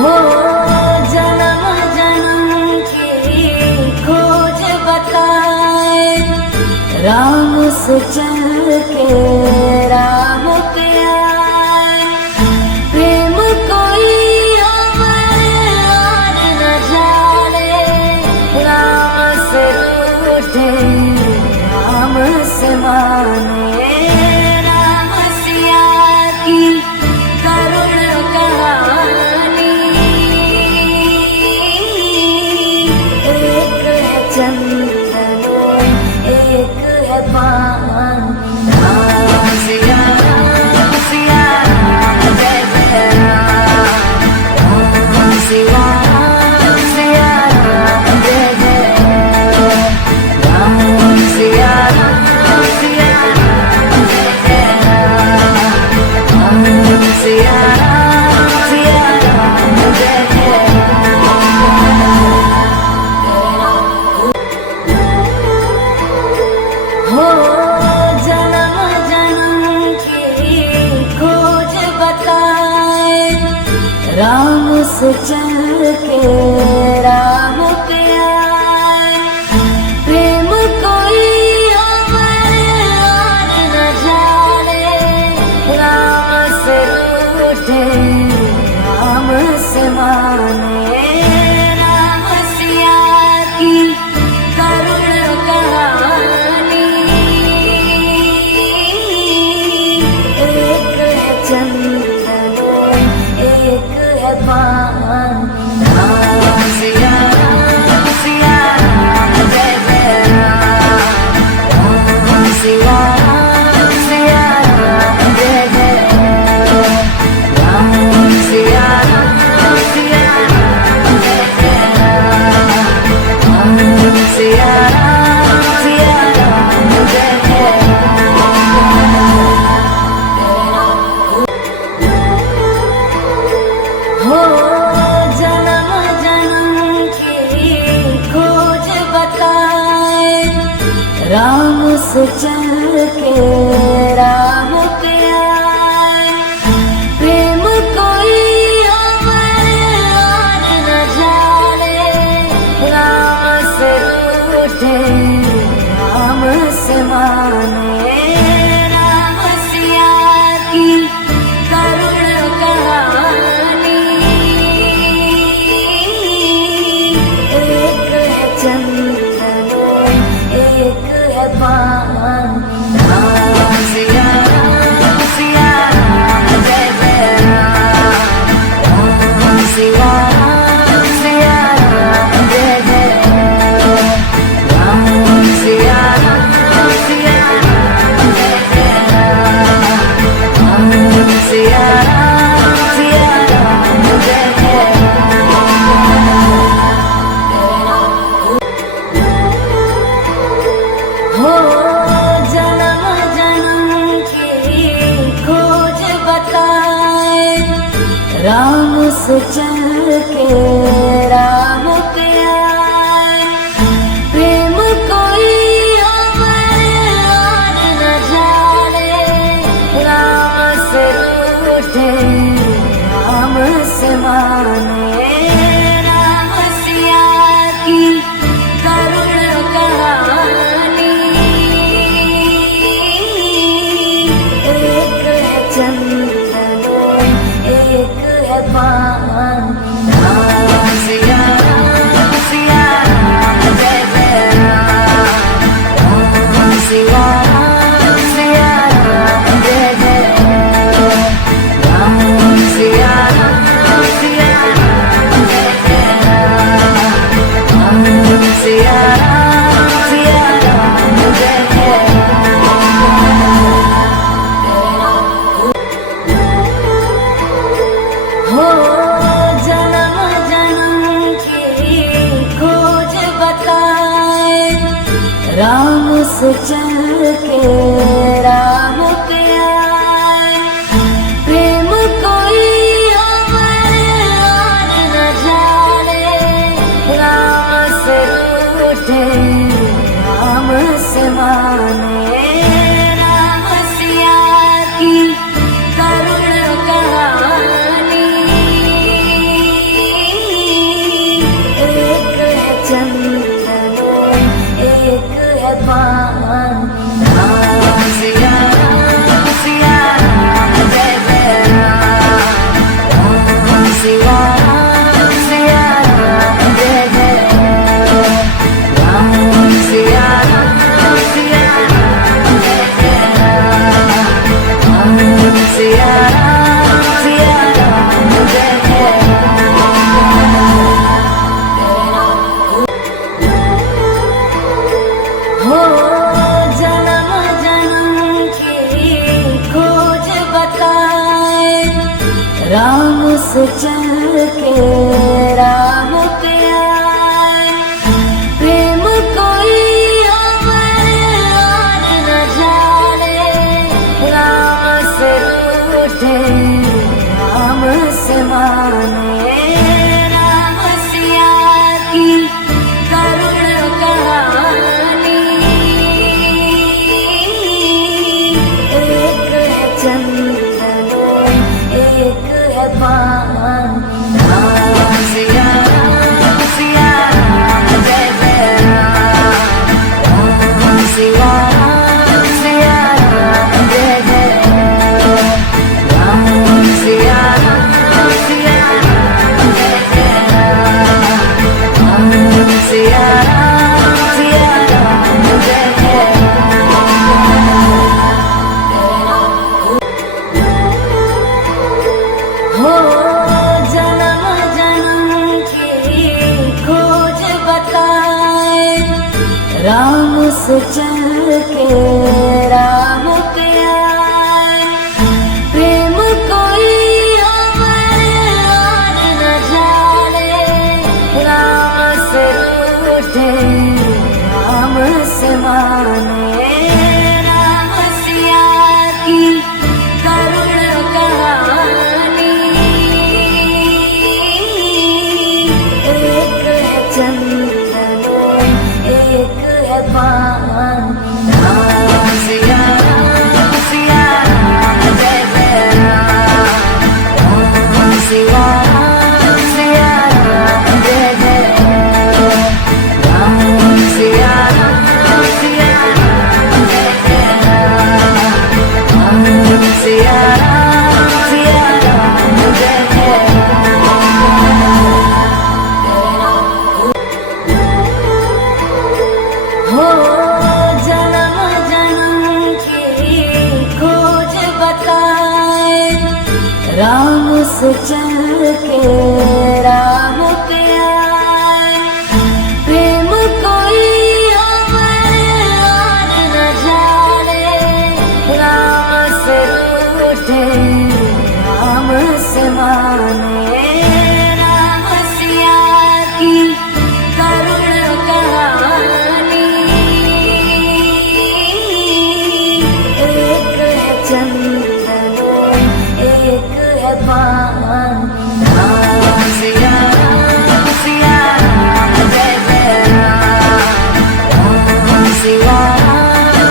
हो जन्म जन्म की खोज बताए, राम से चल के राम पे आए। प्रेम कोई हमें और न जाने, राम से रूठे राम से माने। राम सिया की करुण कहानी, एक है चंदन एक है पानी। राम सिया सिया जय जय राम, राम सिया सिया जय जय राम, सिया सिया जय जय राम, सिया सिया जय जय हो जन्म जन्म की खोज बताए, राम से चल के राम पे आए। प्रेम कोई हमें और न जाने, राम से रूठे राम से माने। राम सिया की करुण कहानी, एक है चंदन एक है पानी। राम सिया सिया जय जय राम, राम सिया सिया जय जय राम, सिया सिया जय जय राम, सिया सिया जय जय हो जन्म जन्म की खोज बताए, राम से चल के राम पे आए। प्रेम कोई हमें और न जाने, राम से रूठे राम से माने। राम सिया की करुण कहानी, एक है चंदन एक है पानी। राम सिया सिया जय जय राम, राम सिया सिया जय जय राम, सिया सिया जय जय राम, सिया सिया जय जय हो जन्म जन्म की खोज बताए, राम से चल के राम पे आए। प्रेम कोई हमें और न जाने, राम से रूठे राम से माने। राम सिया की करुण कहानी, एक है चंदन एक है पानी। राम सिया सिया जय जय राम, राम सिया सिया जय जय राम, सिया सिया जय जय राम, सिया सिया जय जय हो जन्म जन्म की खोज बताए, राम से चल के राम पे आए। प्रेम कोई हमें और न जाने, राम से रूठे राम से माने। राम सिया की करुण कहानी, राम से चल के राम पे आए। प्रेम कोई हमारे और न जाने, राम से रूठे राम से माने। राम सिया की करुण कहानी, एक है चंदन एक है पानी। राम सिया राम जय जय राम। राम सिया राम जय जय राम। राम सिया राम जय जय राम। राम सिया राम जय जय हो। जन्म जन्म की खोज बताए, राम से चल के राम पे आए। प्रेम कोई हमारे और न जाने, राम से रूठे राम से माने। राम सिया की करुण कहानी, एक है चंदन एक है पानी। राम सिया राम जय जय राम। राम सिया राम जय जय राम। राम सिया राम जय जय राम। राम सिया राम जय जय हो। जन्म जन्म की खोज बताए, राम से चल के राम पे आए। प्रेम कोई हमारे और न जाने, राम से रूठे राम से माने। राम सिया की करुण कहानी, एक है चंदन एक है पानी। राम सिया राम जय जय राम। राम सिया राम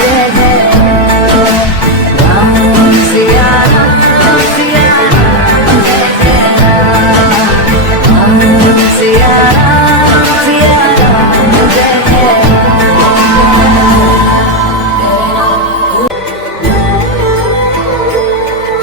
जय जय राम। राम सिया राम जय जय राम। राम सिया राम जय जय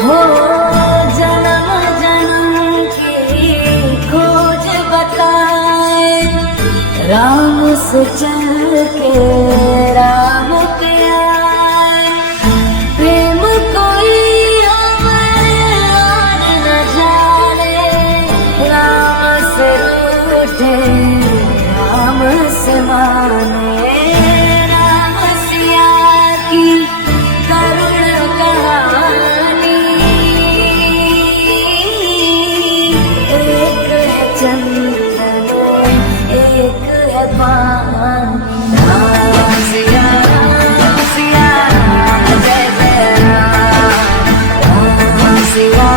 हो। जन्म जन्म की खोज बताए, राम से चल के राम पे आए। प्रेम कोई हमारे और न जाने, राम से रूठे राम से माने। राम सिया की करुण कहानी, एक है चंदन एक है पानी। राम सिया राम जय जय राम। राम सिया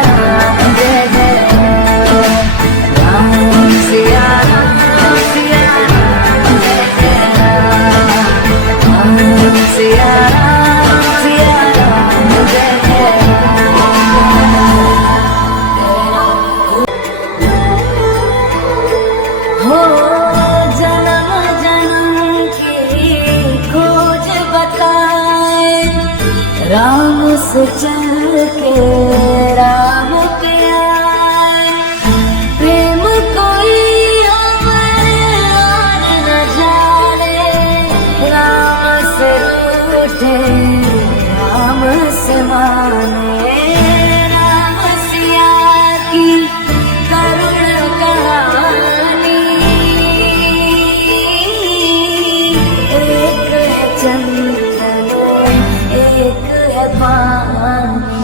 राम जय जय राम। राम सिया राम जय जय राम। राम सिया राम जय जय हो। जन्म जन्म की खोज बताए, राम से चल के राम पे आए। प्रेम कोई हमारे और न जाने, राम से रूठे राम से माने। राम सिया की करुण कहानी, एक है चंदन एक है पानी।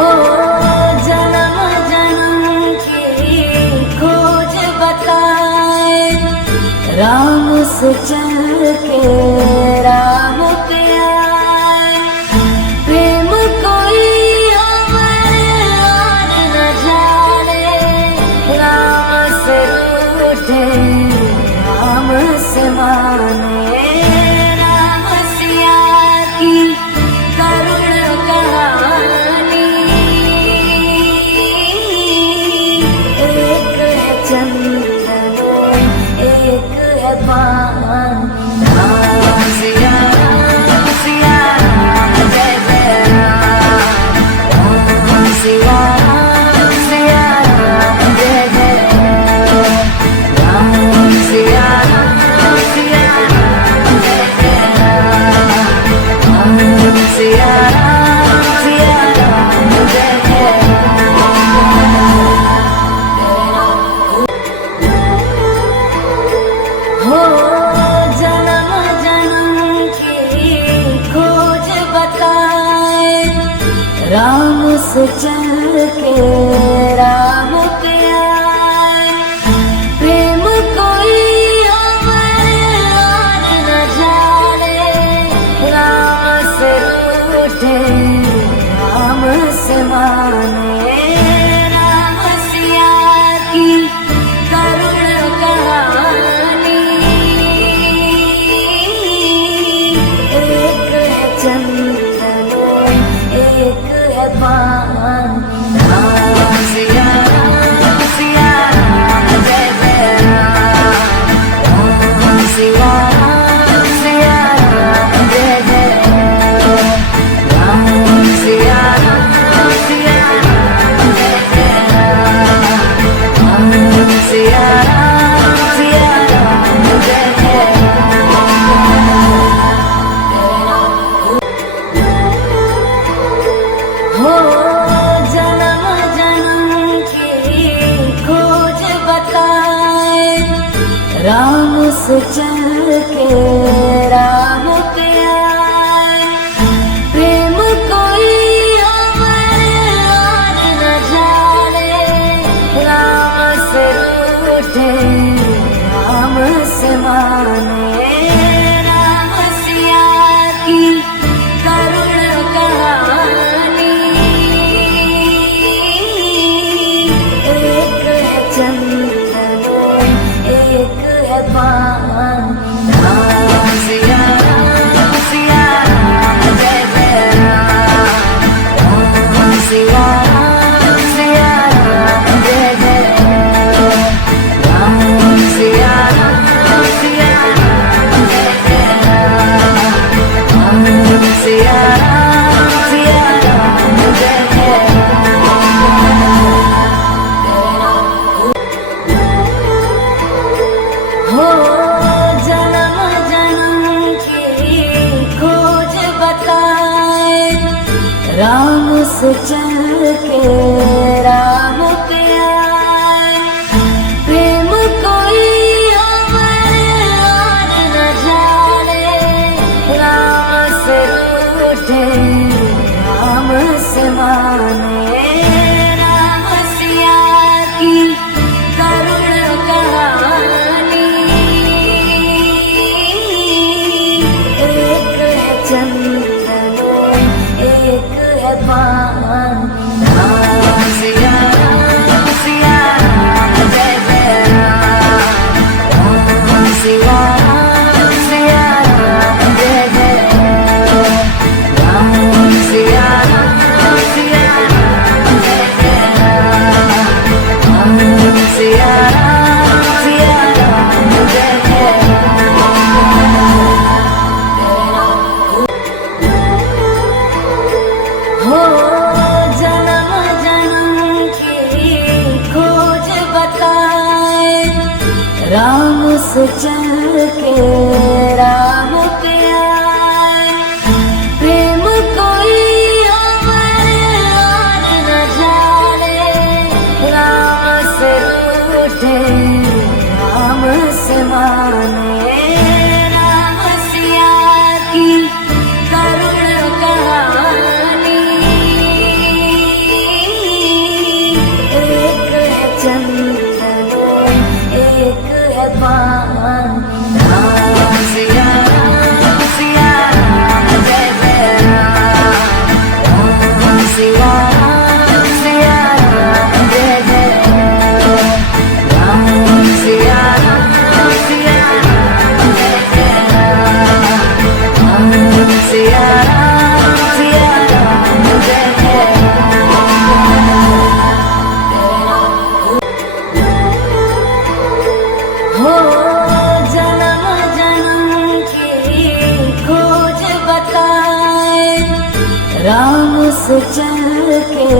हो जन्म जन्म की खोज बताए, राम से चल के राम पे आए। प्रेम कोई हमें और न जाने, राम से रूठे राम से माने। राम सिया की करुण कहानी, एक है चंदन एक है पानी। राम सिया सिया जय जय राम, राम सिया सिया जय जय राम, सिया सिया जय जय राम, सिया सिया जय जय हो जन्म जन्म की खोज बताए, राम से चल के राम पे आए। प्रेम कोई हमें और न जाने, राम से रूठे राम से माने। राम सिया की करुण कहानी, एक है चंदन एक है पानी। राम सिया सिया जय जय राम, राम सिया सिया जय जय राम, सिया सिया जय जय राम, सिया सिया जय जय हो जन्म जन्म की खोज बताए, राम से चल के राम पे आए। प्रेम कोई हमें और न जाने, राम से रूठे राम से माने। राम सिया की करुण कहानी, एक है चंदन एक है पानी। राम सिया सिया जय जय राम, राम सिया सिया जय जय राम, सिया सिया जय जय राम, सिया सिया जय जय हो जन्म जन्म की खोज बताए, राम से चल के राम पे आए। प्रेम कोई हमें और न जाने, राम से रूठे राम से माने। राम सिया की करुण कहानी, एक है चंदन एक है पानी। राम सिया सिया जय जय राम, राम सिया सिया जय जय राम, सिया सिया जय जय राम, सिया सिया जय जय हो जन्म जन्म की खोज बताए, राम से चल के राम पे आए। प्रेम कोई हमें और न जाने, राम से रूठे राम से माने। राम सिया की करुण कहानी, है पानी। राम सिया राम सिया राम जय जय राम। राम सिया राम सिया राम जय जय राम। राम सिया राम सिया राम जय जय राम। राम सिया राम सिया राम जय जय हो। जन्म जन्म की खोज बताए, राम से चल के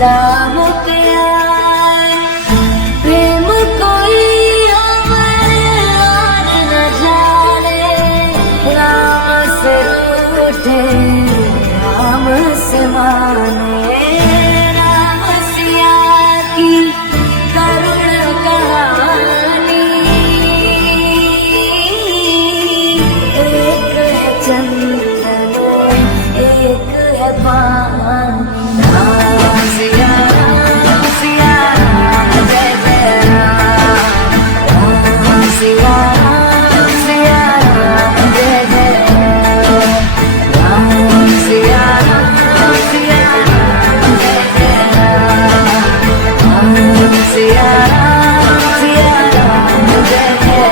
राम पे आए। प्रेम कोई हमारे और न जाने, राम से रूठे राम से माने। राम सिया की करुण कहानी, एक है चंदन एक है पानी। राम सिया राम जय जय राम। राम सिया राम जय जय राम। राम सिया राम जय जय राम। राम सिया राम जय जय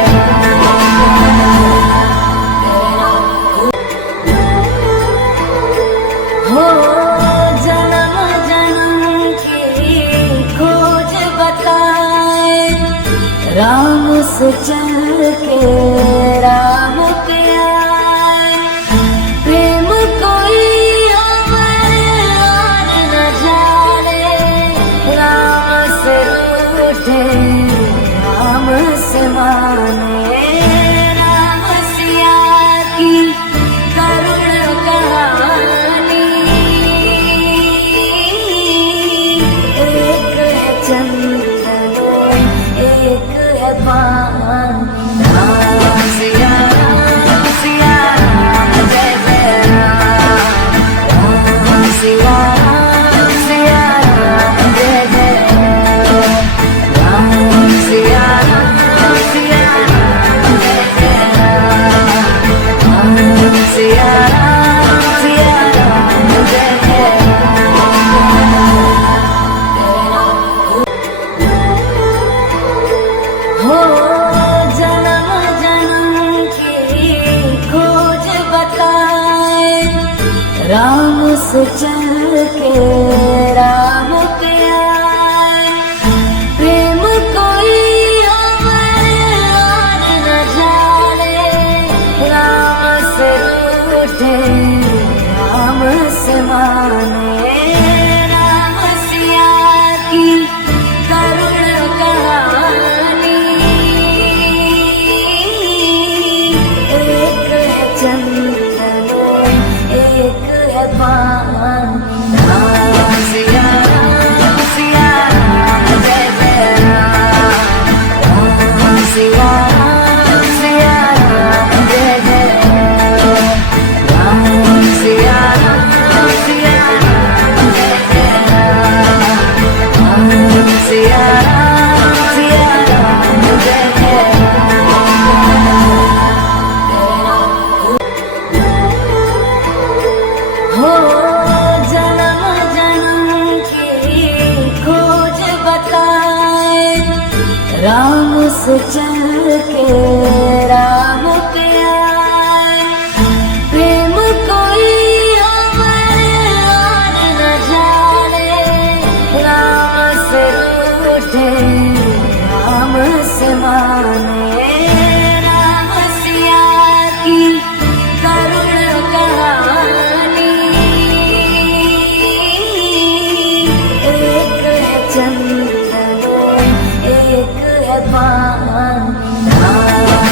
हो। जन्म जन्म की खोज बताए, राम से चल के राम पे आए। प्रेम कोई हमारे और न जाने, राम से रूठे राम से माने। राम सिया की करुण कहानी, एक है चंदन एक है पानी। राम सिया राम जय जय राम। राम सिया राम जय जय राम। राम सिया राम जय जय राम। राम सिया राम जय जय हो। जन्म जन्म की खोज बताए, राम से चल के राम पे आए। प्रेम कोई हमारे और न जाने, राम से रूठे राम से माने। राम सिया की करुण कहानी, एक है चंदन एक है पानी। राम सिया राम जय जय राम। राम सिया राम जय जय राम। राम सिया राम जय जय राम। राम सिया राम जय जय हो। जन्म जन्म की खोज बताए, राम से चल के राम पे आए। प्रेम कोई हमारे और न जाने, राम से रूठे राम से माने। राम सिया की करुण कहानी, एक है चंदन एक है पानी। राम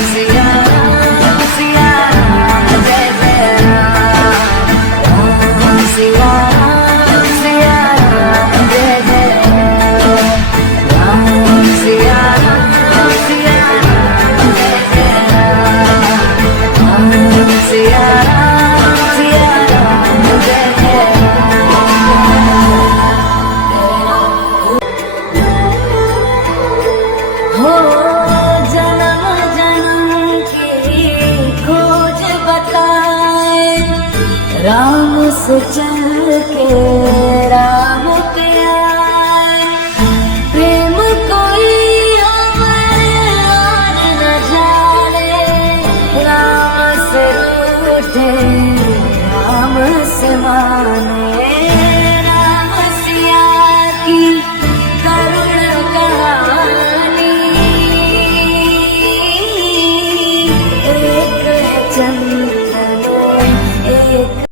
के राम पे आए। प्रेम कोई और न जाने, राम से रूठे राम से माने।